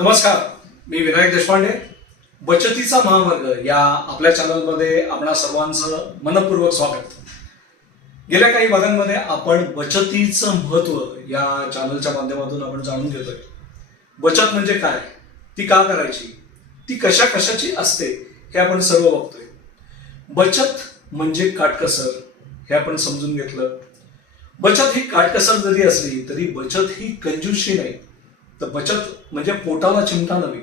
नमस्कार मी विनायक देशपांडे. बचतीचा महामार्ग या आपल्या चॅनलमध्ये आपणा सर्वांचं मनपूर्वक स्वागत. गेल्या काही भागांमध्ये आपण बचतीचं महत्त्व या चॅनलच्या माध्यमातून आपण जाणून घेतोय. बचत म्हणजे काय? ती का करायची? ती कशा कशाची असते? हे आपण सर्व बघतोय. बचत म्हणजे काटकसर हे आपण समजून घेतलं. बचत ही काटकसर जरी असली तरी बचत ही कंजूशी नाही. तर बचत म्हणजे पोटाला चिमटा नव्हे.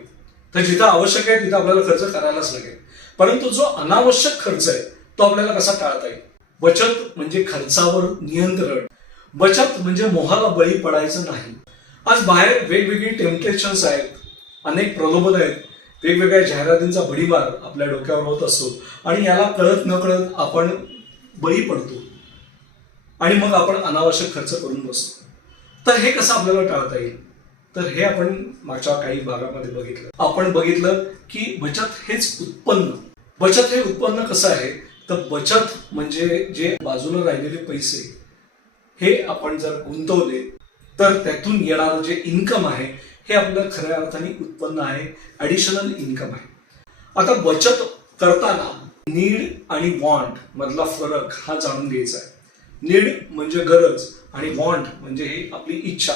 तर जिथं आवश्यक आहे तिथं आपल्याला खर्च करायलाच लागेल. परंतु जो अनावश्यक खर्च आहे तो आपल्याला कसा टाळता येईल? बचत म्हणजे खर्चावर नियंत्रण. बचत म्हणजे मोहाला बळी पडायचं नाही. आज बाहेर वेगवेगळी टेम्पटेशन्स आहेत अनेक प्रलोभन आहेत. वेगवेगळ्या जाहिरातींचा भडीमार आपल्या डोक्यावर होत असतो आणि याला कळत न कळत आपण बळी पडतो. आणि मग आपण अनावश्यक खर्च करून बसतो. तर हे कसं आपल्याला टाळता येईल? तर हे आपण मागच्या काही भागामध्ये बघितलं. आपण बघितलं की बचत हेच उत्पन्न. बचत हे उत्पन्न कसं आहे? तर बचत म्हणजे जे बाजूला राहिलेले पैसे हे आपण जर गुंतवले तर त्यातून येणारं जे इन्कम आहे हे आपलं खऱ्या अर्थाने उत्पन्न आहे ॲडिशनल इन्कम आहे. आता बचत करताना नीड आणि वॉन्ट मधला फरक हा जाणून घ्यायचा आहे. नीड म्हणजे गरज आणि वॉन्ट म्हणजे हे आपली इच्छा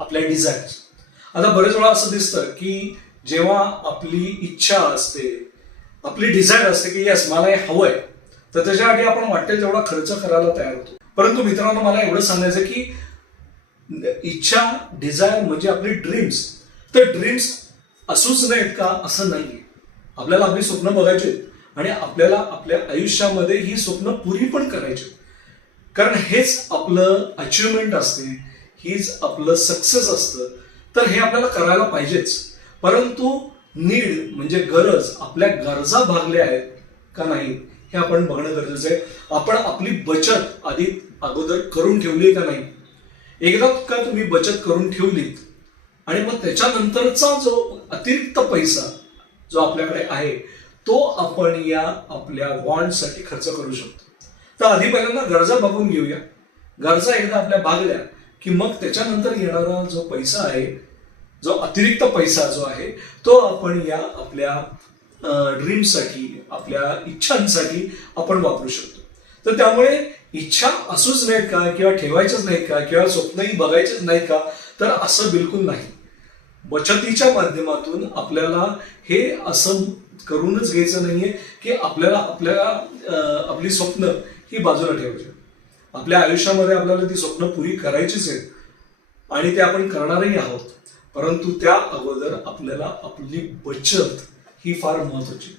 आपल्या डिझायर्स आता बरेच वेळा असं दिसतं की जेव्हा आपली इच्छा असते आपली डिझायर असते की यस मला हे हवंय तर त्याच्यासाठी आपण वाटेल तेवढा खर्च करायला तयार होतो. परंतु मित्रांनो मला एवढं सांगायचं की इच्छा डिझायर म्हणजे आपली ड्रीम्स तर ड्रीम्स असूच नाहीत का असं नाही आपल्याला आपली स्वप्न बघायची आणि आपल्याला आपल्या आयुष्यामध्ये ही स्वप्न पुरी पण करायची कारण हेच आपलं अचिव्हमेंट असते हीच आपलं सक्सेस असतं. तर हे आपल्याला करायला पाहिजेच. परंतु नीड म्हणजे गरज आपल्या गरजा भागल्या आहेत का नाही हे आपण बघणं गरजेचं आहे. आपण आपली बचत आधी अगोदर करून ठेवली आहे का नाही? एकदा का तुम्ही बचत करून ठेवलीत आणि मग त्याच्यानंतरचा जो अतिरिक्त पैसा जो आपल्याकडे आहे तो आपण या आपल्या वॉन्डसाठी खर्च करू शकतो. तर आधी पहिल्यांदा गरजा बघून घेऊया. गरजा एकदा आपल्या भागल्या की मग त्याच्यानंतर येणारा जो पैसा आहे जो अतिरिक्त पैसा जो आहे तो आपण या आपल्या ड्रीमसाठी आपल्या इच्छांसाठी आपण वापरू शकतो. तर त्यामुळे इच्छा असूच नाहीत का किंवा ठेवायच्याच नाहीत का किंवा स्वप्नही बघायचेच नाहीत का तर असं बिलकुल नाही. बचतीच्या माध्यमातून आपल्याला हे असं करूनच घ्यायचं नाहीये की आपल्याला आपल्या आपली स्वप्न ही बाजूला ठेवायची. आपल्या आयुष्यामध्ये आपल्याला ती स्वप्न पुरी करायचीच आहेत. आणि ते आपण करणारही आहोत. परंतु त्या अगोदर आपल्याला आपली बचत ही फार महत्वाची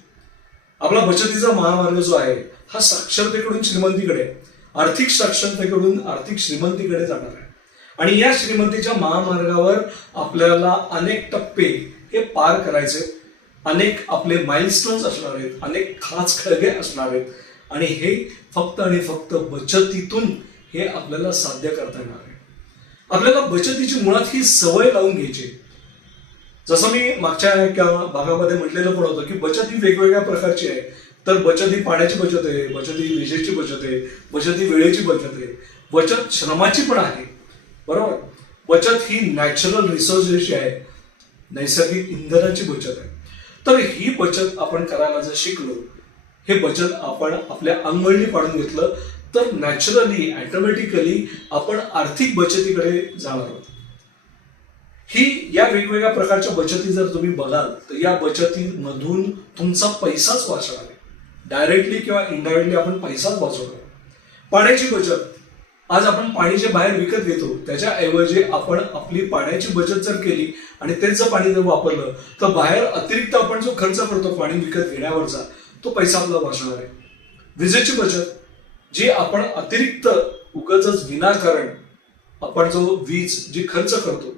आपला बचतीचा महामार्ग जो आहे हा साक्षरतेकडून श्रीमंतीकडे आर्थिक साक्षरतेकडून आर्थिक श्रीमंतीकडे जाणार आहे. आणि या श्रीमंतीच्या महामार्गावर आपल्याला अनेक टप्पे हे पार करायचे अनेक आपले माइलस्टोन्स असणार आहेत. अनेक खास खळगे असणार आहेत. आणि हे फक्त आणि फक्त बचतीतून हे आपल्याला साध्य करता येणार आहे. आपल्याला बचतीची मुळात ही सवय लावून घ्यायची जसं मी मागच्या एका भागामध्ये म्हटलेलं पण होतं की बचत ही वेगवेगळ्या प्रकारची आहे. तर बचत ही पाण्याची बचत आहे बचत ही विजेची बचत आहे बचत ही वेळेची बचत आहे. बचत श्रमाची पण आहे. बरोबर? बचत ही नॅचरल रिसोर्सेसची आहे नैसर्गिक इंधनाची बचत आहे. तर ही बचत आपण करायला जर शिकलो हे बचत आपण आपल्या अंगवळणी पाडून घेतलं तर नॅचरली ॲटोमॅटिकली आपण आर्थिक बचतीकडे जाणार आहोत. ही या वेगवेगळ्या प्रकारच्या बचती जर तुम्ही बघाल तर या बचतीमधून तुमचा पैसाच वाचणार आहे. डायरेक्टली किंवा इनडायरेक्टली आपण पैसाच वाचवणार पाण्याची बचत. आज आपण पाणी जे बाहेर विकत घेतो त्याच्याऐवजी आपण आपली पाण्याची बचत जर केली आणि तेच जर पाणी जर वापरलं तर बाहेर अतिरिक्त आपण जो खर्च करतो पाणी विकत घेण्यावरचा तो पैसा आपला वाचणार आहे. विजेची बचत जी आपण अतिरिक्त उगच विनाकारण आपण जो वीज जी खर्च करतो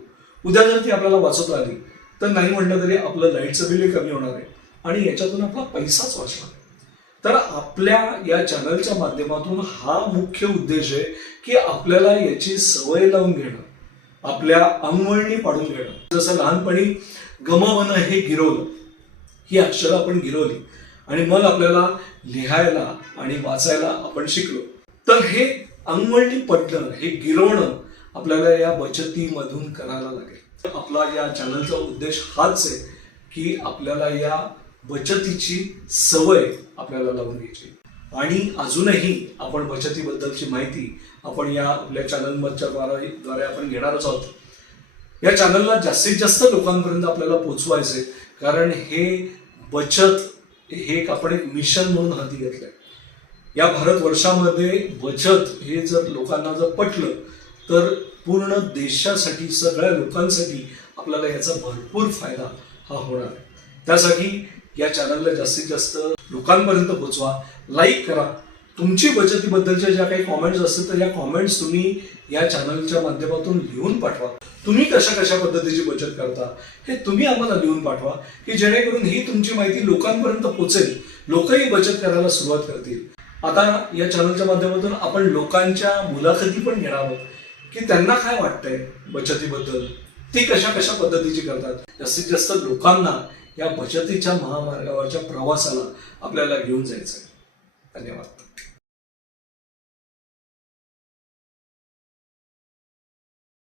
उद्या जर ती आपल्याला वाचवता आली तर नाही म्हटलं तरी आपलं लाईटचं बिलही कमी होणार आहे. आणि याच्यातून आपला पैसाच वाचणार आहे. तर आपल्या या चॅनलच्या माध्यमातून हा मुख्य उद्देश आहे की आपल्याला याची सवय लावून घेणं आपल्या अंगवळणी पाडून घेणं. जसं लहानपणी गमावणं हे गिरवलं ही अक्षरं आपण गिरवली आणि मग आपल्याला लिहायला आणि वाचायला आपण शिकलो. तर हे अंगवळणी पडणं हे गिरवणं आपल्याला या बचतीमधून करायला लागेल. आपला या चॅनलचा उद्देश हाच आहे की आपल्याला या बचतीची सवय आपल्याला लावून घ्यायची. आणि अजूनही आपण बचतीबद्दलची माहिती आपण या आपल्या चॅनलमधच्या द्वारे द्वारे आपण घेणारच आहोत. या चॅनलला जास्तीत जास्त लोकांपर्यंत आपल्याला पोचवायचंय. कारण हे बचत हे एक आपण एक मिशन म्हणून हाती घेतलंय या भारतवर्षामध्ये बचत हे जर लोकांना जर पटलं तर पूर्ण देशासाठी सगळ्या लोकांसाठी आपल्याला याचा भरपूर फायदा हा होणार. आहे त्यासाठी या चॅनलला जास्तीत जास्त लोकांपर्यंत पोहोचवा लाईक करा तुमची बचतीबद्दलच्या ज्या काही कॉमेंट्स असतील तर या कॉमेंट्स तुम्ही या चॅनलच्या माध्यमातून लिहून पाठवा. तुम्ही कशा कशा पद्धतीची बचत करता हे तुम्ही आम्हाला लिहून पाठवा की जेणेकरून ही तुमची माहिती लोकांपर्यंत पोहोचेल लोकही बचत करायला सुरुवात करतील. आता या चॅनलच्या माध्यमातून आपण लोकांच्या मुलाखती पण घेणार आहोत. की त्यांना काय वाटतंय बचतीबद्दल? ते कशा कशा पद्धतीची करतात? जास्तीत जास्त लोकांना या बचतीच्या महामार्गावरच्या प्रवासाला आपल्याला घेऊन जायचंय. धन्यवाद